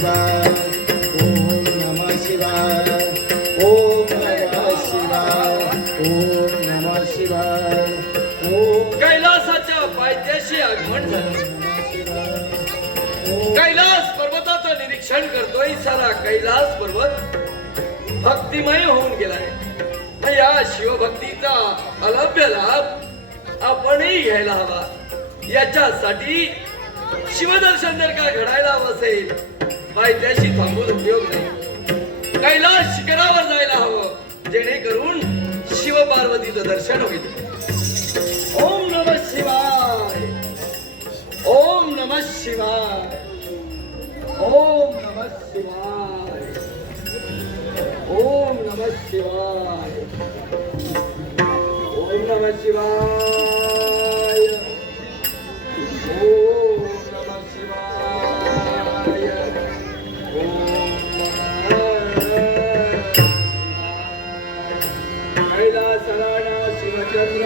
ओम नमः शिवाय ओम नमः शिवाय ओम नमः शिवाय ओम कैलासाच्या पायथ्याशी आगमन झालं. कैलास पर्वताचं निरीक्षण करतोय. सारा कैलास पर्वत भक्तिमय होऊन गेलाय. या शिवभक्तीचा अलभ्य लाभ आपणही घ्यायला हवा. याच्यासाठी शिवदर्शन जर का घडायला हवं असेल पायथ्याशी थांबून उपयोग नाही. कैलास शिखरावर जायला हवं जेणेकरून शिव पार्वतीचं दर्शन होईल. ओम नमः शिवाय. ओम नमः शिवाय. ओम नमः शिवाय. ओम नमः शिवाय. ओम नमः शिवाय. कैलासराणा शिवचंद्र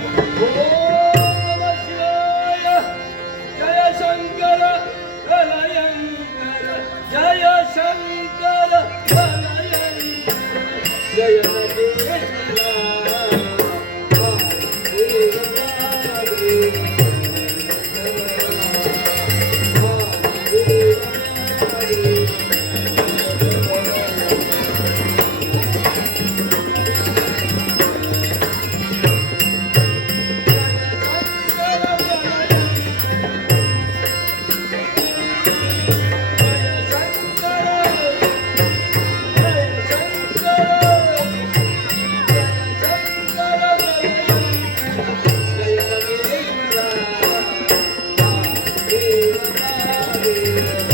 शिवाय